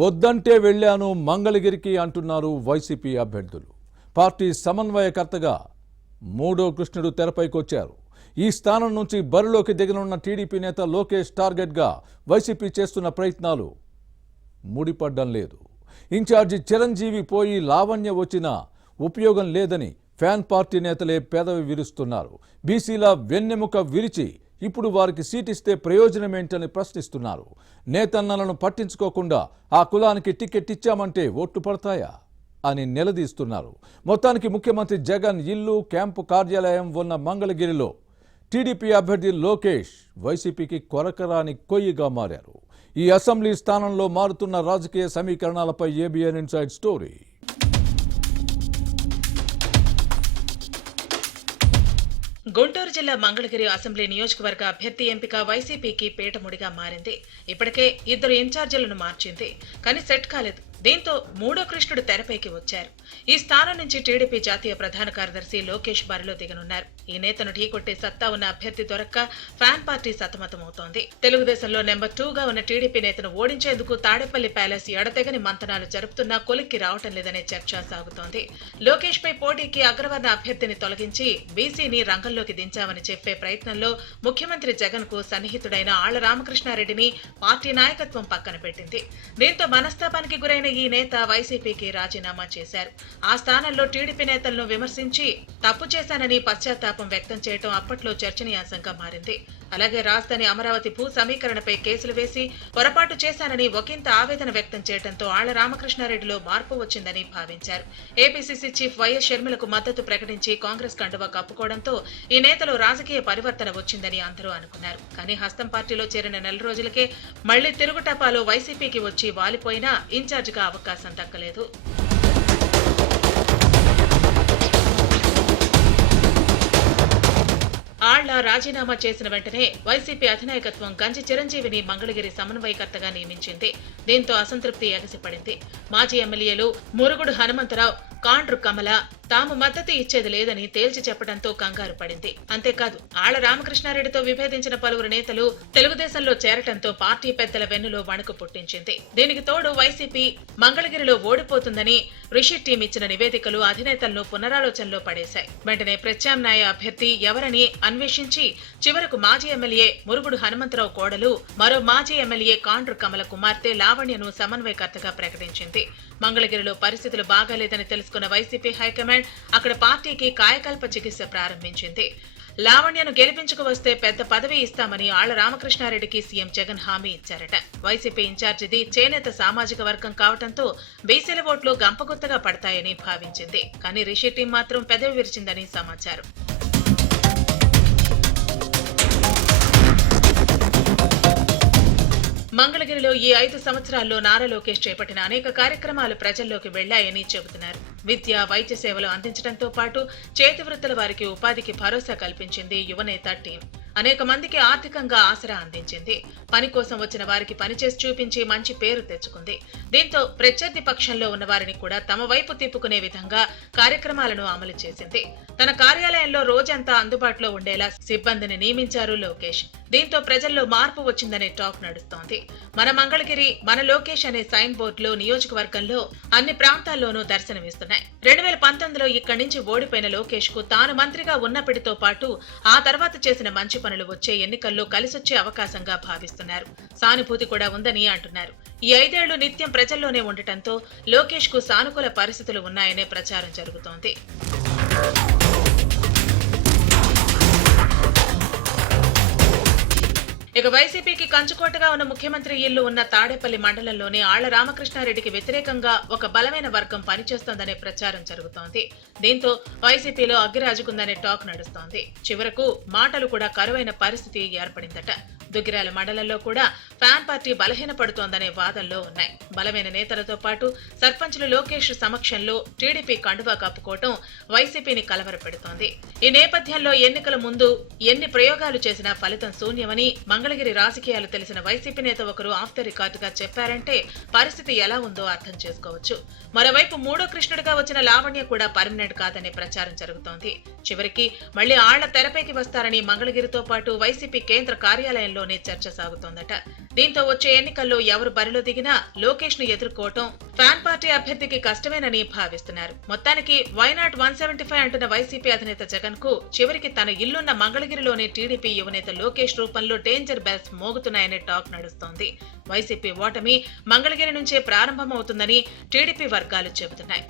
వద్దంటే వెళ్ళాను మంగళగిరికి అంటున్నారు వైసీపీ అభ్యర్థులు. పార్టీ సమన్వయకర్తగా మూడో కృష్ణుడు తెరపైకొచ్చారు. ఈ స్థానం నుంచి బరిలోకి దిగనున్న టీడీపీ నేత లోకేష్ టార్గెట్గా వైసీపీ చేస్తున్న ప్రయత్నాలు ముడిపడ్డం లేదు. ఇన్ఛార్జి చిరంజీవి పోయి లావణ్య వచ్చినా ఉపయోగం లేదని ఫ్యాన్ పార్టీ నేతలే పెదవి విరుస్తున్నారు. బీసీల వెన్నెముక విరిచి ఇప్పుడు వారికి సీటిస్తే ప్రయోజనమేంటని ప్రశ్నిస్తున్నారు. నేతన్నలను పట్టించుకోకుండా ఆ కులానికి టికెట్ ఇచ్చామంటే ఓట్లు పడతాయా అని నిలదీస్తున్నారు. మొత్తానికి ముఖ్యమంత్రి జగన్ ఇల్లు క్యాంపు కార్యాలయం ఉన్న మంగళగిరిలో టీడీపీ అభ్యర్థి లోకేష్ వైసీపీకి కొరకరాని కొయ్యిగా మారారు. ఈ అసెంబ్లీ స్థానంలో మారుతున్న రాజకీయ సమీకరణాలపై ఏబిఎన్ ఇన్సైడ్ స్టోరీ. గుంటూరు జిల్లా మంగళగిరి అసెంబ్లీ నియోజకవర్గ అభ్యర్థి ఎంపిక వైసీపీకి పీటముడిగా మారింది. ఇప్పటికే 2 ఇన్ఛార్జీలను మార్చింది, కానీ సెట్ కాలేదు. దీంతో మూడో కృష్ణుడు తెరపైకి వచ్చారు. ఈ స్థానం నుంచి టీడీపీ జాతీయ ప్రధాన కార్యదర్శి లోకేష్ బరిలో దిగనున్నారు. ఈ నేతను ఢీకొట్టే సత్తా ఉన్న అభ్యర్థి దొరక్క ఫ్యాన్ పార్టీ సతమతమవుతోంది. తెలుగుదేశంలో నెంబర్ 2గా ఉన్న టీడీపీ నేతను ఓడించేందుకు తాడేపల్లి ప్యాలెస్ ఎడతెగని మంతనాలు జరుపుతున్నా కొలిక్కి రావటం లేదనే చర్చ సాగుతోంది. లోకేష్ పై పోటీకి అగ్రవర్ణ అభ్యర్థిని తొలగించి బీసీని రంగంలోకి దించామని చెప్పే ప్రయత్నంలో ముఖ్యమంత్రి జగన్ కు సన్నిహితుడైన ఆళ్ల రామకృష్ణారెడ్డిని పార్టీ నాయకత్వం పక్కన పెట్టింది. దీంతో మనస్తాపానికి గురైన ఈ నేత వైసీపీకి రాజీనామా చేశారు. ఆ స్థానంలో టీడీపీ నేతలను విమర్శించి తప్పు చేశానని పశ్చాత్తాపం వ్యక్తం చేయడం అప్పట్లో చర్చనీయాంశంగా మారింది. అలాగే రాజధాని అమరావతి భూ సమీకరణపై కేసులు వేసి పొరపాటు చేశానని ఒకంత ఆవేదన వ్యక్తం చేయడంతో ఆళ్ల రామకృష్ణారెడ్డిలో మార్పు వచ్చిందని భావించారు. ఏపీసీసీ చీఫ్ వైఎస్ షర్మిలకు మద్దతు ప్రకటించి కాంగ్రెస్ కండువా కప్పుకోవడంతో ఈ నేతలో రాజకీయ పరివర్తన వచ్చిందని అందరూ అనుకున్నారు. కానీ హస్తం పార్టీలో చేరిన నెల రోజులకే మళ్లీ తిరుగుటపాలో వైసీపీకి వచ్చి వాలిపోయినా ఇన్ఛార్జిగా అవకాశం దక్కలేదు. ఆళ్ల రాజీనామా చేసిన వెంటనే వైసీపీ అధినాయకత్వం గంజి చిరంజీవిని మంగళగిరి సమన్వయకర్తగా నియమించింది. దీంతో అసంతృప్తి ఎగసిపడింది. మాజీ ఎమ్మెల్యేలు మురుగుడు హనుమంతరావు, కాండ్రు కమల తాము మద్దతు ఇచ్చేది లేదని తేల్చి చెప్పడంతో కంగారు పడింది. అంతేకాదు ఆళ్ల రామకృష్ణారెడ్డితో విభేదించిన పలువురు నేతలు తెలుగుదేశంలో చేరటంతో పార్టీ పెద్దల వెన్నులో వణుకు పుట్టించింది. దీనికి తోడు వైసీపీ మంగళగిరిలో ఓడిపోతుందని రిషి టీం ఇచ్చిన నివేదికలు అధినేతలను పునరాలోచనలో పడేశాయి. వెంటనే ప్రత్యామ్నాయ అభ్యర్థి ఎవరని అన్వేషించి చివరకు మాజీ ఎమ్మెల్యే మురుగుడు హనుమంతరావు కోడలు మరో మాజీ ఎమ్మెల్యే కాండ్రు కమల కుమార్తె లావణ్యను సమన్వయకర్తగా ప్రకటించింది. మంగళగిరిలో పరిస్థితులు బాగాలేదని తెలుసుకున్న వైసీపీ హైకమాండ్ అక్కడ పార్టీకి కాయకల్ప చికిత్స ప్రారంభించింది. లావణ్యను గెలిపించుకు వస్తే పెద్ద పదవి ఇస్తామని ఆళ్ల రామకృష్ణారెడ్డికి సీఎం జగన్ హామీ ఇచ్చారట. వైసీపీ ఇన్ఛార్జిది చేనేత సామాజిక వర్గం కావడంతో బీసీల ఓట్లు గంపగుత్తగా పడతాయని భావించింది. కానీ రిషి టీం మాత్రం పెదవి విరిచిందని సమాచారం. మంగళగిరిలో ఈ 5 సంవత్సరాల్లో నారా లోకేష్ చేపట్టిన అనేక కార్యక్రమాలు ప్రజల్లోకి వెళ్లాయని చెబుతున్నారు. విద్య, వైద్య సేవలు అందించడంతో పాటు చేతి వృత్తుల వారికి ఉపాధికి భరోసా కల్పించింది యువనేత టీం. అనేక మందికి ఆర్థికంగా ఆసరా అందించింది. పని కోసం వచ్చిన వారికి పనిచేసి చూపించి మంచి పేరు తెచ్చుకుంది. దీంతో ప్రత్యర్థి పక్షంలో ఉన్న వారిని కూడా తమ వైపు తిప్పుకునే విధంగా కార్యక్రమాలను అమలు చేసింది. తన కార్యాలయంలో రోజంతా అందుబాటులో ఉండేలా సిబ్బందిని నియమించారు లోకేష్. దీంతో ప్రజల్లో మార్పు వచ్చిందనే టాక్ నడుస్తోంది. మన మంగళగిరి మన లోకేష్ అనే సైన్ బోర్డులో నియోజకవర్గంలో అన్ని ప్రాంతాల్లోనూ దర్శనమిస్తున్నాయి. 2019లో ఇక్కడి నుంచి ఓడిపోయిన లోకేష్ కు తాను మంత్రిగా ఉన్నప్పటితో పాటు ఆ తర్వాత చేసిన మంచి పనులు వచ్చే ఎన్నికల్లో కలిసొచ్చే అవకాశంగా భావిస్తున్నారు. సానుభూతి కూడా ఉందని అంటున్నారు. ఈ 5 ఏళ్లు నిత్యం ప్రజల్లోనే ఉండటంతో లోకేష్ కు సానుకూల పరిస్థితులు ఉన్నాయనే ప్రచారం జరుగుతోంది. ఇక వైసీపీకి కంచుకోటగా ఉన్న ముఖ్యమంత్రి ఇల్లు ఉన్న తాడేపల్లి మండలంలోని ఆళ్ల రామకృష్ణారెడ్డికి వ్యతిరేకంగా ఒక బలమైన వర్గం పనిచేస్తోందనే ప్రచారం జరుగుతోంది. దీంతో వైసీపీలో అగ్గిరాజుకుందనే టాక్ నడుస్తోంది. చివరకు మాటలు కూడా కరువైన పరిస్థితి ఏర్పడిందట. దుగ్గిరాల మండలంలో కూడా ఫ్యాన్ పార్టీ బలహీనపడుతోందనే వాదనలో ఉన్నాయి. బలమైన నేతలతో పాటు సర్పంచులు లోకేష్ సమక్షంలో టీడీపీ కండువా కప్పుకోవటం వైసీపీని కలవరపెడుతోంది. ఈ నేపథ్యంలో ఎన్నికల ముందు ఎన్ని ప్రయోగాలు చేసినా ఫలితం శూన్యమని మంగళగిరి రాజకీయాలు తెలిసిన వైసీపీ నేత ఒకరు ఆఫ్ ద రికార్డుగా చెప్పారంటే పరిస్థితి ఎలా ఉందో అర్థం చేసుకోవచ్చు. మరోవైపు మూడో కృష్ణుడిగా వచ్చిన లావణ్య కూడా పర్మనెంట్ కాదనే ప్రచారం జరుగుతోంది. చివరికి మళ్లీ ఆళ్ల తెరపైకి వస్తారని మంగళగిరితో పాటు వైసీపీ కేంద్ర కార్యాలయంలో మంగళగిరిలోనే చర్చ సాగుతోందట. దీంతో వచ్చే ఎన్నికల్లో ఎవరు బరిలో దిగినా లోకేష్ ను ఎదుర్కోవటం ఫ్యాన్ పార్టీ అభ్యర్థికి కష్టమేనని భావిస్తున్నారు. మొత్తానికి వైనాట్ 175 అంటున్న వైసీపీ అధినేత జగన్ కు చివరికి తన ఇల్లున్న మంగళగిరిలోనే టీడీపీ యువనేత లోకేష్ రూపంలో డేంజర్ బెల్స్ మోగుతున్నాయనే టాక్ నడుస్తోంది. వైసీపీ ఓటమి మంగళగిరి నుంచే ప్రారంభమవుతుందని టీడీపీ వర్గాలు చెబుతున్నాయి.